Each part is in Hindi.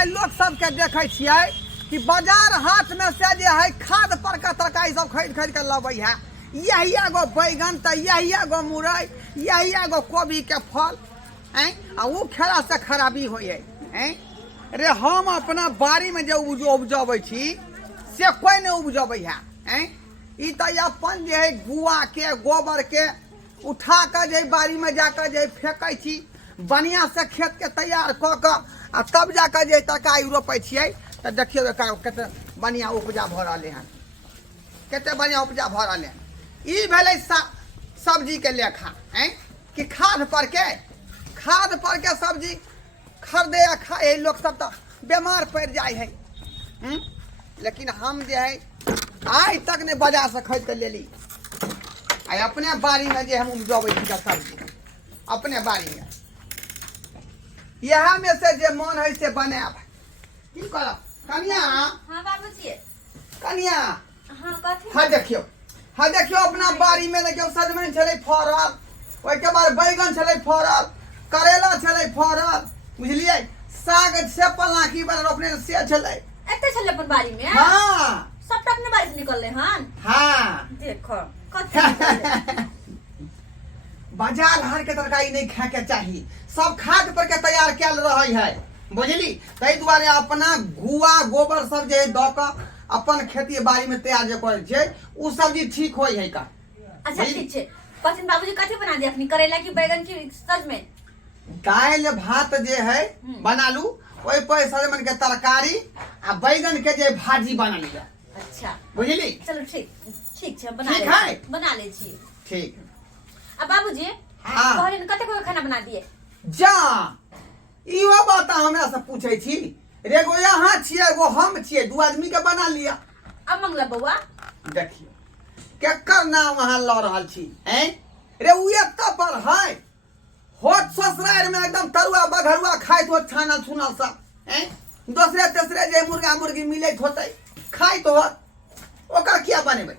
है लोग सबके देखे छियै कि बाजार हाट में से जे है खाद पर का तरकारी सब खरीद खरीद के लबै है। यही एगो बैगन तो यही एगो मुरई यही एगो कोबी के फल हैं आ वो खेला से खराबी हो हैं। अरे हम अपना बाड़ी में जो उपजबै छी से कोई नहीं उपजबै है हैं। ई तो अपन जे है गुआ के गोबर के उठा कर जे बाड़ी में जाकर जे फेंकै छी बढ़िया से खेत के तैयार क के आ तब जाकर जे तरकारी रोपै छियै तो देखियो कते बढ़िया उपजा भ रहले हैं, कते बढ़िया उपजा भ रहले हैं। ई भेलै सब्जी के लेखा हैं कि खाद पर के सब्जी खरीदे या खाए लोग सब तो बीमार पड़ जाए है। लेकिन हम जे है आज तक ने बाजार से खरीद के ले ली अपने बाड़ी में जे हम उपजबै छी सब्जी अपने बाड़ी में यह में से जे मन है से बनाब की करब कनिया। हां बाबूजी कनिया हां कथि हाँ देखियो अपना बाड़ी में देखियो सजमनि छलै फरल, ओइ के बाद बैगन छलै फरल, करेला छलै फरल, बुझलिए साग से पलाकी बन रोपने से छलै एते छलै अपन बाड़ी में। हां सबटा अपने बाड़ी से निकलले हन। हां देखो कथि बाजार हार के तरकारी नहीं खाए के चाहिए, सब खाद पर के तैयार कैल रही है बुझली। तै दुआरे अपना गुआ गोबर सब जे द के अपन खेती बाड़ी में तैयार जे करे छै उ सब्जी ठीक होय है का। अच्छा ठीक छै कथि बाबूजी कथि बना दी अपनी करेला की बैगन की सज में दाल भात जे है बना लू ओइ पर सजमन के तरकारी आ बैगन के जे भाजी बना लिया। अच्छा बुझली चलो ठीक छै बना ले छी। ठीक अब बाबूजी हां कहलिन कते को खाना बना दिए जा इहो बात हमरा से पूछै छी एगो यहाँ छियै एगो हम छियै दू आदमी के बना लिया। अब मंगला बउआ देखियो केकर नाम वहां ल रहल छी हैं रे उ एत पर है होत ससुराल में एकदम तरुआ बघरुआ खाइत हो छानल सुनल सब हैं दूसरे तेसरे जे मुर्गा मुर्गी मिलैत होतै खाइत हो ओकर किया बनेबै।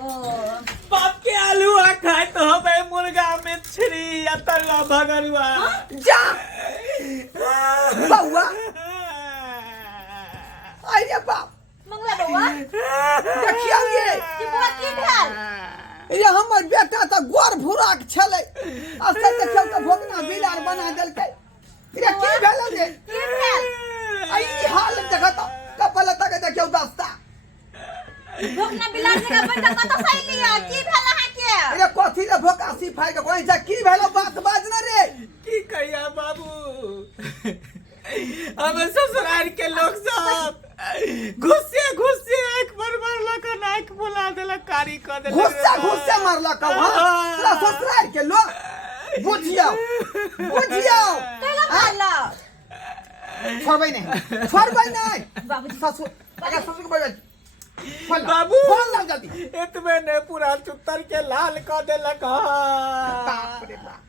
बाप के आलूआ खाए तो हमें मुर्गा मछली या तरुआ भगरुआ जा बउआ अरे बाप मंगला बउआ देखियो ये की बुआ की भेल ये हमर बेटा त गोर भुराक छलै आ से देखियो त भोकना बिलार बना देलकै। रे की भेल रे की भेल आई हाल देखत कपल तक देखियो दस्ता भोकना बिलार जगह बैठ कत सैलिया की भेल अहा के रे कथि रे भोका सिफाई के कोइ से की भेल बात बाज न रे की कहिया बाबू अब ससुराल के लोग सब घुसे आंख पर मारलक आंख बोला देलक कारी कर देलक घुसे मारलक हां ससुराल के लोग बुझियो कैला मारला छोड़बै नहीं बाबूजी ससुर के बोल बाबू फोन लाओ जल्दी इतने ने पूरा चुत्तर के लाल कर देलक। बाप रे बाप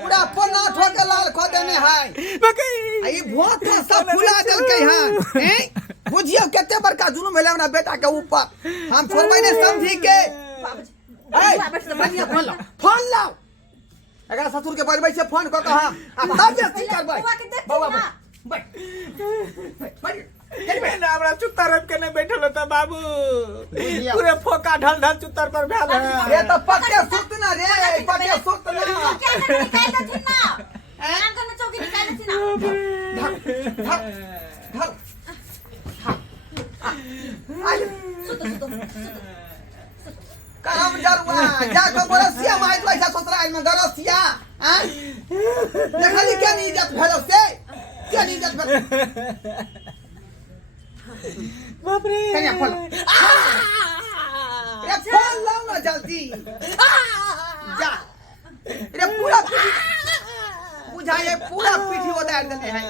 पूरा पन्ना ठोके लाल खो देने है ई भोट सब फुला देलकै हन हैं बुझियो केते बड़का जुलुम भेलै हमरा बेटा के ऊपर हम छोड़बै नहीं समझी के बाबूजी फोन लाओ अगर ससुर के बजबै से फोन क के हम तब बेइज्जती करबै बउआ हमरा चुत्तर रख के नहीं बैठल होता बाबू पूरे फोका ढल चुत्तर पर भेल है। ये तो पक्के सुत ना रे पक्के सुत ना क्या निकाल दे थी ना आंगन में चौकी निकाल दे थी ना धर करम जरुआ जाके बरसिया माइट पैसा ससुराल में गरसिया हैं देखली के नहीं इज्जत भेल से के नहीं इज्जत भेल बाप रे कन्या फोन रे फोन लाओ ना जल्दी जा रे पूरा बुझाए पूरा पीठी उतार देले है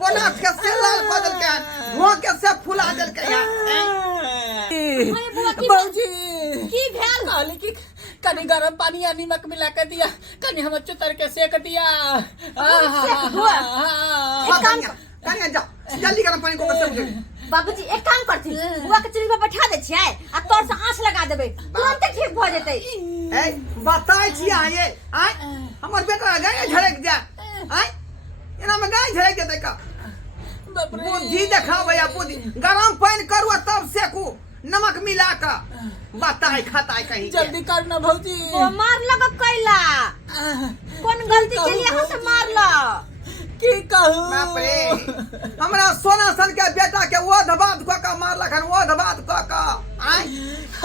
पोना के से लाल बदल के भो के से फुला देल के बाबूजी की भेल कहली कि कनी गरम पानी या नमक मिला के दिया कनी हम चुतर के सेक दिया कन्या जा जल्दी गरम पानी को कर बाबूजी एक काम करती बुआ के चूल्ही पर बैठा दे छियै आ तोर से आंच लगा देबे तुरंत ठीक भ जेतै ए बताई छी आए आय हमर बेटा गए झड़क जा बाप रे। बुद्धि देखा भैया बुद्धि। गरम पानी करू तब सेकू नमक मिला कर बताए खताए कहीं के। जल्दी कर ना भौजी। वो मार लगा कैला कौन गलती के लिए हाथ मार ला की कहूं बाप रे हमरा सोना सन के बेटा के वो धबात क के मारलक हन वो धबात क के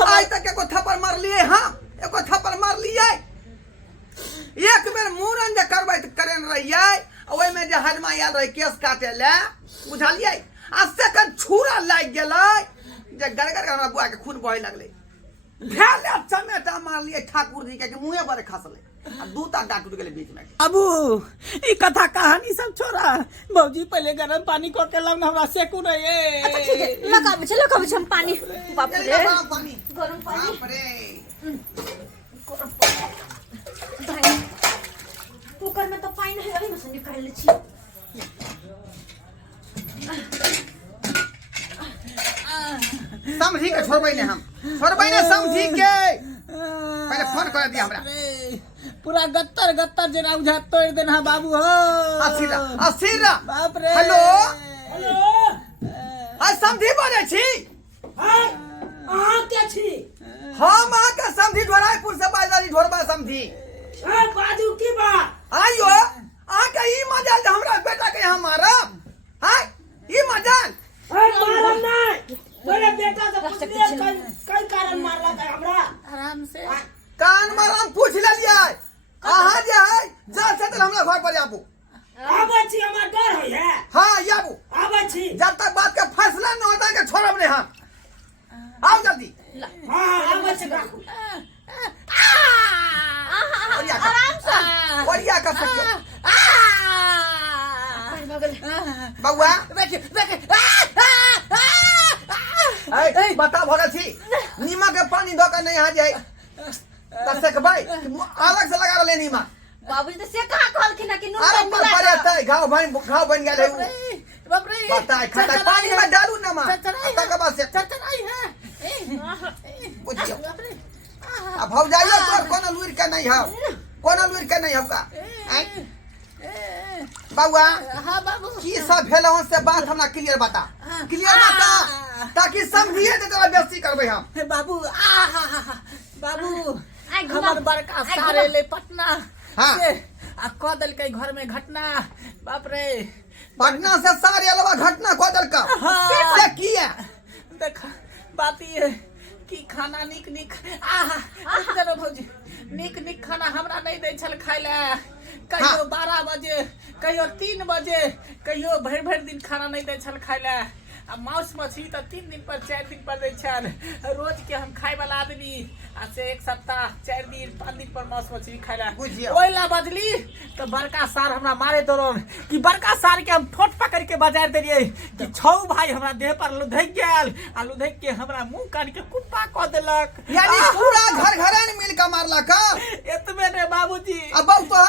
आज तक एको थप्पड़ मार लिए हम एको थप्पड़ मार लिए एक बेर मूरन जे करबै त करे न रहिए ओइ में जे हजमा आयल रहे केस काटे ले बुझलिए आ सेकंड छुरा लाग गेलै जे गड़गड़ हमरा बुआ के खून बहे लगले भेले चमेटा मार लिए ठाकुर जी के मुंहे पर खसले आ दूटा डाक टूट गेले बीच में। अबू ई कथा कहानी सब छोड़ा भौजी पहले गरम पानी को के लाऊ हमरा सेकू रे। अच्छा ठीक है लगाबे हम पानी बाप रे गरम पानी गरम पानी बाप रे भाई कुकर में तो पानी है अभी मसन निकाल ले छी समझी के छोड़बै ने हम छोड़बै ने समझी के पहले फोन कर दिया हमरा पूरा गत्तर गत्तर जना उझा तोड़ देना बाबू हो। असीरा बाप रे। हेलो हेलो आ समझी बोले छी हां अहां के छी हम आ के समझी ढोराईपुर से बाजारी ढोरबा समझी ए बाजू की बात आइयो आ के ई मजाल जे हमरा बेटा के यहाँ मारब हां ई मजाल ए मारम नहीं मेरे बेटा से पूछ लिए कई कारण मारला है हमरा आराम से कान मराम पूछ लेलिए अहाँ जे है जा से हमरा घर पर आबू आबै छी हमरा डर होय है। हां आबू आबै छी जब तक बात के फैसला न होता के छोड़ब ने हम आओ जल्दी हां आबै छी बाबू आराम से बढ़िया कर सकियो बउआ ए बता भगत छी नीमा के पानी दो के नहीं आ जाए तसे के भाई अलग से लगा ले नीमा बाबूजी तो से कहां कहलखिन कि नून अरे पर मिला पड़े त घाव बन गेल है बाप रे बताए खता पानी में डालू नमा तक बाद से चचराई है बुझियो अब भौ जाइयो तोर कोनो लुर के नहीं हो कोनो लुर के नहीं होगा बाबूआ हां बाबू की सब भेल से बात हमरा क्लियर बता ताकि समझिए जे तोरा बेइज्जती करबै हम हे बाबू बाबू हमर बड़का सारे ले पटना से आ क दल के घर में घटना बाप रे पटना से सारे अलावा घटना को दल का से की है देख बात ये की खाना निक निक चलो भौजी निक खाना हमरा नहीं दै छल खाय ले कहियो 12 बजे कहियो 3 बजे कहियो भर दिन खाना नहीं दै छल खाय ले आ मांस मछली तो 3 दिन पर 4 दिन पर दै छल रोज के हम खाय वाला आदमी आ से एक सप्ताह 4 दिन 5 दिन पर मांस मछली खाय ले ओइला बजली तो बड़का सार हमरा मारे दौड़न कि बड़का सार के हम ठोट पकड़ के बाजार देलिए कि छौ भाई हमरा देह पर लुधक गेल आ लुधक के हमरा मुंह काट के कुत्ता क देलक यानी पूरा घर घरान मिल के मारला का एतबे ने बाबूजी अब तो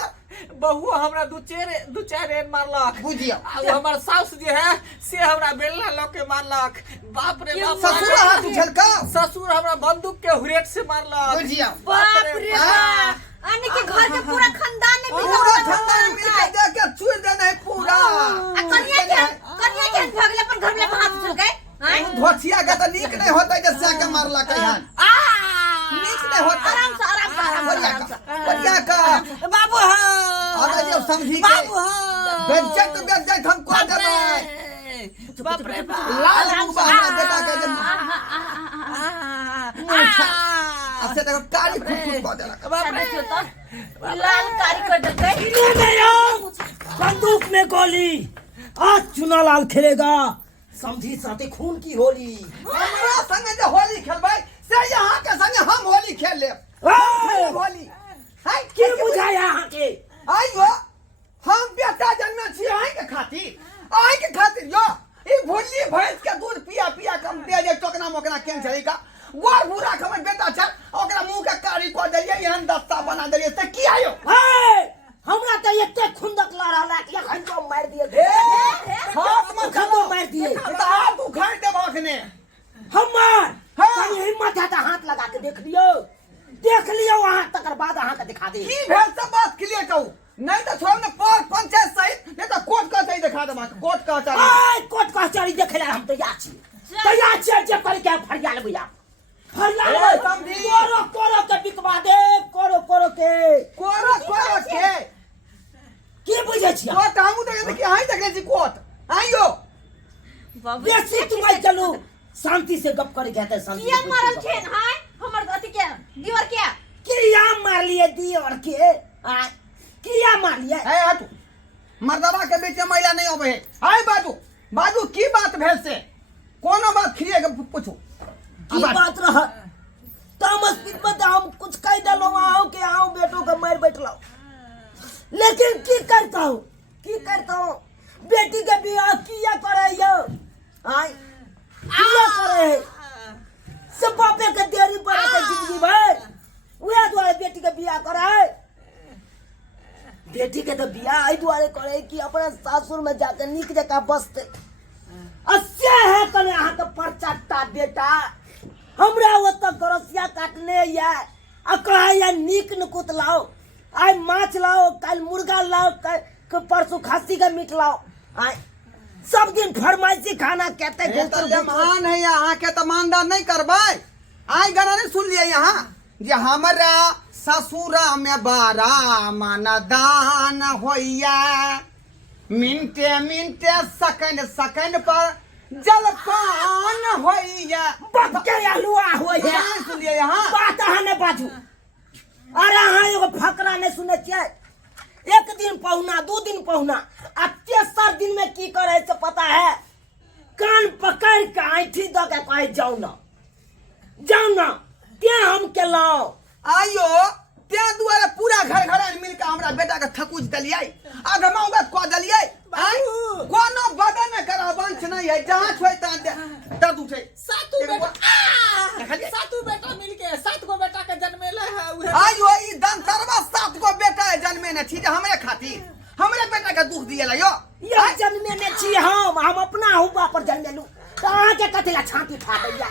बहु हमरा दू चार एन मारलक बुझियो आ हमर सास जे है से हमरा बेलना ल के मारलक बाप रे बाप ससुर हाथ उठल का ससुर हमरा बंदूक के हुरेट से मारलक बुझियो बाप रे बाप अन्य के घर के पूरा खानदान ने पूरा खानदान मिल के दे के चुर देना है पूरा कन्या के भगले अपन घर में हाथ चल गए धोतिया के तो नीक नहीं होता जैसे के मारला कहिन नीक नहीं होता आराम से बढ़िया का बाबू अरे जब समझी के बाबू बेइज्जत हम को देबै बाप रे बाप लाल मुंह हमरा बेटा के जे अच्छा देखो कारी फुट को देला बाप रे लाल कारी कर दे बंदूक में गोली आज चुनालाल खेलेगा समझी साथे खून की होली हमरा संगे जे होली खेलबै से यहाँ के संगे हम होली खेल लेब होली है की बुझाया यहाँ के आइयो हम बेटा जन्मे छी आइ के खातिर यो ई भुल्ली भैंस के दूध पिया पिया कम दे जे टोकना मोकना केन छई का गोर बुरा खमै बेटा छ ओकरा मुंह के कारी को देलिए यहन दस्ता बना देलिए से की आयो हमरा त एते खुंदक ला रहला कि एखन तो मार दिए हाथ में खतो मार दिए त हाथ उखाड़ देब अखने हमर हाँ। हिम्मत है त हाथ लगा के देख लियो वहां तकर बाद अहां के दिखा दे की भेल सब बात क्लियर कहू नहीं तो छोड़ ने पर पंचायत सहित नहीं तो कोर्ट का सही दिखा देबा कोर्ट का चाहिए कोर्ट हम तैयार छी जे कर के फरियाल भैया फरियाल ए, समझी। कोरो के बिकवा दे कोरो के कोरो के की बुझे छी कोट हमू देखे कि हाई देखे छी कोट आइयो बाबू बेसी तुम चलू शांति से गप करे कहते शांति किया मारल छेन हाय हमर अथी के दीवार के किया मार लिए दी और के आ किया मार लिए ए हटू मर्दवा के बीच में महिला नहीं होवे हाय बाजू की बात भेल से कोनो बात खिए के पूछू की बात रह तामस पिट में हम कुछ कह डालो आओ के आओ बेटो के मार बैठलो लेकिन की करता हूँ बेटी के बियाह किया करे यो आई किया करे सब बापे के देरी पर के जिंदगी भर उहे द्वारे बेटी के बियाह करे बेटी के तो बियाह आई द्वारे करे कि अपने सासुर में जाके नीक जगह बसते अस्से है कने अहाँ के परचाटा बेटा हमरा वो तक गरसिया काटने या अकड़ा या नीक नकुत लाओ आई माछ लाओ कल मुर्गा लाओ कल परसों खस्सी का मीट लाओ आई सब दिन फरमाइशी खाना कहते ये तो जमान है यहाँ के तो मानदार नहीं करबे आई गाना नहीं सुन लिया यहाँ जे हमरा ससुरा में बारा मानदान होइया मिनटे सेकंड पर जलपान होइया बक्के आलुआ होय है नहीं सुन लिया यहाँ बात अहाँ ने बाजू अरे अहाँ एगो फकरा नहीं सुने छियै एक दिन पहुना दू दिन पहुना आ तेसर दिन में की करे से पता है कान पकड़ के ऐठी द के कहे जाओ ना क्या हम केलौं आइयो त्या दुआरे पूरा घर मिल के हमरा बेटा के थकुच दलियै आगमाऊ बात कह दलियै कोनो बदन करा वंश नहीं है जहां छोय ता दर्द उठे सातू बेटा मिलके 7 गो बेटा के जन्मेले है उहे आइयो ई दंतरवा 7 गो बेटा है जन्मे ने छी हमरे खातिर हमरे बेटा के दुख दिएला यो ये जन्मे ने छी हम अपना हुआ पर जन्मेलू कहां के कथेला छाती फाटैया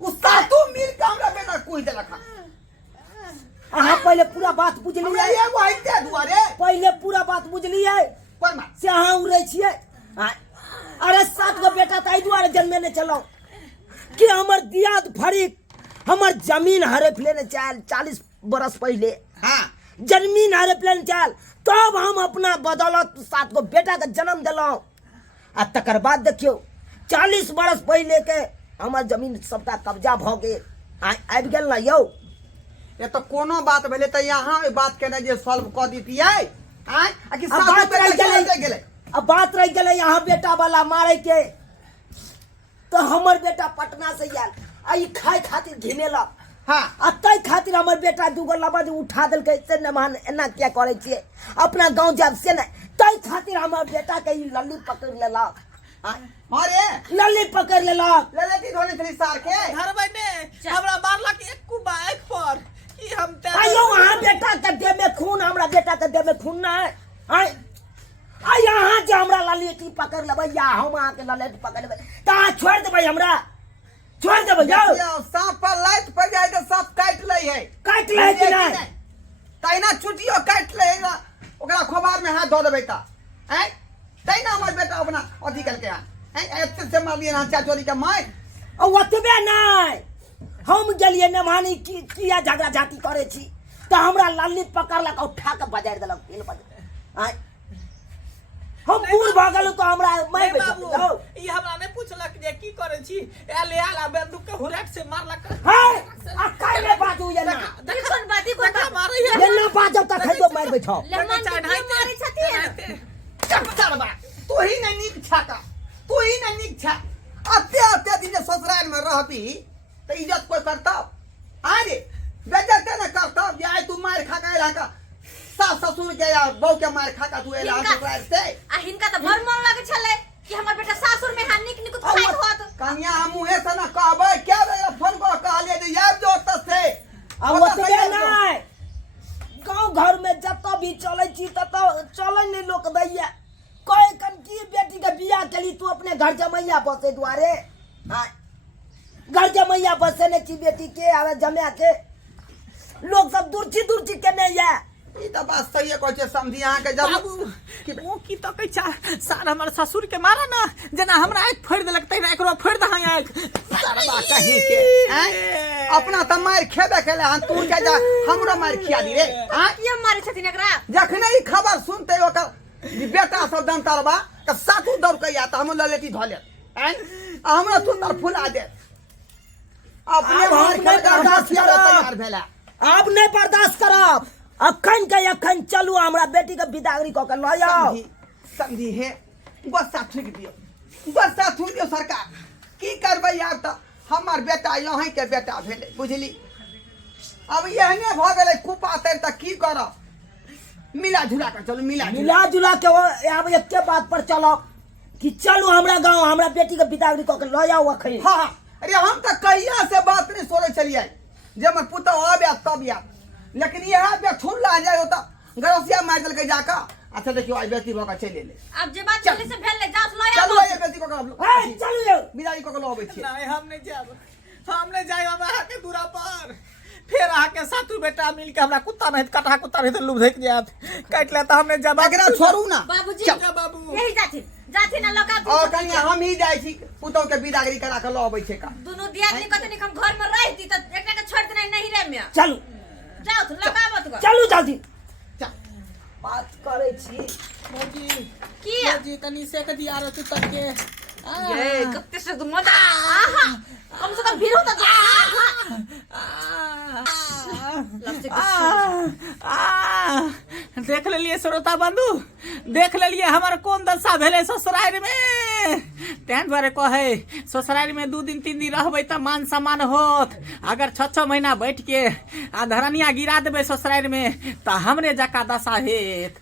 उ सातू मिल के हमरा बेटा कोई देलक अहाँ पहले पूरा बात बुझ हमरा लियै एगो आइते दुआरे पहले पूरा बात बुझ लियै परमा से अहाँ उड़े छियै अरे 7 गो बेटा ताई द्वारे जन्मे ने चलो कि हमर दियाद फरीक हमर जमीन हड़प लेने चाल 40 बरस पहले हां जमीन हड़प लेने चाल तब हम अपना बदौलत 7 गो बेटा के जन्म दिलौ आ तकर बाद देखियो 40 बरस पहले के हमर जमीन सबटा कब्जा भ गेल आबि गेल ना यौ ये तो कोनो बात भेले त यहाँ ई बात के जे सॉल्व क दीतियै आय आ कि अब बात रह गेलै अब बात रह गेलै यहाँ बेटा वाला मारे के तो हमर बेटा पटना से आयल आई खाए खातिर घिनेलक हां आ तै खातिर हमर बेटा दूगो लबज उठा देलकै से न मान एना क्या करे छियै अपना गांव जाब से नहीं तै खातिर हमर बेटा के ई लल्ली पकड़ लेलक अरे लल्ली पकड़ लेलक ललती धोने चली सार के घर बैठे हमरा मारलक एक कुबा एक पर कि हम ते आयो वहां बेटा के देह में खून हमरा बेटा के देह में खून ना है आ यहाँ जे हमरा लल्ली पकड़ लेबै या हम अहाँ के लल्ली पकड़ लेबै त अहाँ छोड़ देबै हमरा छोड़ देबै जाओ सांप पर लाइट पड़ जाए तो सांप काट ले है काट ले कि नहीं तैना छुटियो काट ले ना ओकरा खोबार में हाथ धो देबै ता हैं तैना हमर बेटा अपना अथी करके हैं एते से मार दिए ना चाचोरी के मार ओतबे नहीं हम गेलिए नेमानी किया झगड़ा झाटी करे छी त हमरा लल्ली पकड़लक उठा के बजाय देलक 3 बजे हम बूढ़ भ गेलू तो हमरा मैं बाबू ई हमरा ने पूछलक जे की करे छी एले आला बंदूक के हुरट से मारलक है आ काई में बाजू ये ना कोन बाती कोन मारे ये ना बाजब त खइबो मार बैठो लमन के मारे छथिन चक्कर बा तू ही नहीं नीक छाका तू ही नहीं नीक छा अत्ते दिन ससुराल में रहबी तो इज्जत कोई करता अरे बेइज्जत न करता जे आय तू मार खा के रहा सास ससुर के या बहू के मार खा का तू एला ससुराल से आ हिनका त भर मन लागे छले कि हमर बेटा सासुर में हां निक निक खाइत होत कन्या हम मुहे से न कहबै क्या बेला फोन को कहलिए जे यार जो त से अब ओतबे नहीं गांव घर में जत भी चले छी तत चले नहीं लोक दैया कोई कन की बेटी के बियाह केली तू अपने घर जमैया बसे द्वारे हां घर जमैया बसे ने छी बेटी के आवे जमैया के लोग सब दूरची के नहीं है ई त बात सही है कहै छै समझी अहाँ के जब बाबू वो की तो कैसा सार हमर ससुर के मारा ना जना हमरा आँख फोड़ देलक तैना एकरो फोड़ दहा आँख सरबा कहीं के हैं? अपना त मार खेबे केले हन तू के जा हमरो मार खिया दी रे हैं? ये मारे छथिन एकरा जखने ई खबर सुनते ओकर बेटा सब दंतरबा त सातू दौड़ के या त हम ललेटी धले हैं हमरा तू तर फुला दे अपने अब मार हम के नहीं बर्दाश्त तैयार करब। भेला अब नहीं बर्दाश्त करब अखन के अखन चलू हमरा बेटी के बिदागरी क के ल जाओ समझी है गुस्सा थूक दियो सरकार की करबै यार त हमर बेटा यहीं के बेटा भेले बुझली अब यहने भ गेलै कुपा तर त की करब मिला जुला कर चलू मिला जुला के अब एक बात पर चलो कि चलू हमरा गांव हमरा बेटी के बिदागरी क के ल जाओ अखन हाँ अरे हम तो कहिया से बात नहीं सोचे चलिए जब मैं पुता आबे तब यार लेकिन यह पे छुन ला जाए होता गरसिया मार दल के जाका अच्छा देखियो आई बेटी भगा चले ले अब जे बात चले से भेल ले जास लो चलो ये बेटी को कर ए चलू जाओ बिदाई को लो आबे छी नहीं हम नहीं जाए हम आके दूरा पर फिर आके सातू बेटा मिल के हमरा कुत्ता नहीं कटा कुत्ता नहीं लुभ देख जात काट ले त हमने जब एकरा छोड़ू ना बाबूजी जा बाबू यही जाथिन ना लगा और कहीं हम ही जाई छी पुतो के बिदागरी करा के लो आबे छे का दोनों दियादनी कतनी हम घर में रहती त एकटा के छोड़ देना नहीं रे में चलू जाओ तो लगावत गो चलू जल्दी चल बात करे छी मौजी की मौजी तनी से के दिया रो तू तक के ये कत्ते से तुम मत आहा कम से कम भीड़ होता देख लेलिए श्रोता बंधु देख लेलिए हमार कौन दशा भेले ससुराल में तें द्वारे कहे ससुराल में 2 दिन 3 दिन रहबै त मान सम्मान होत अगर 6 महीना बैठ के आ धरनिया गिरा देबै ससुराल में त हमरे जका दशा हेत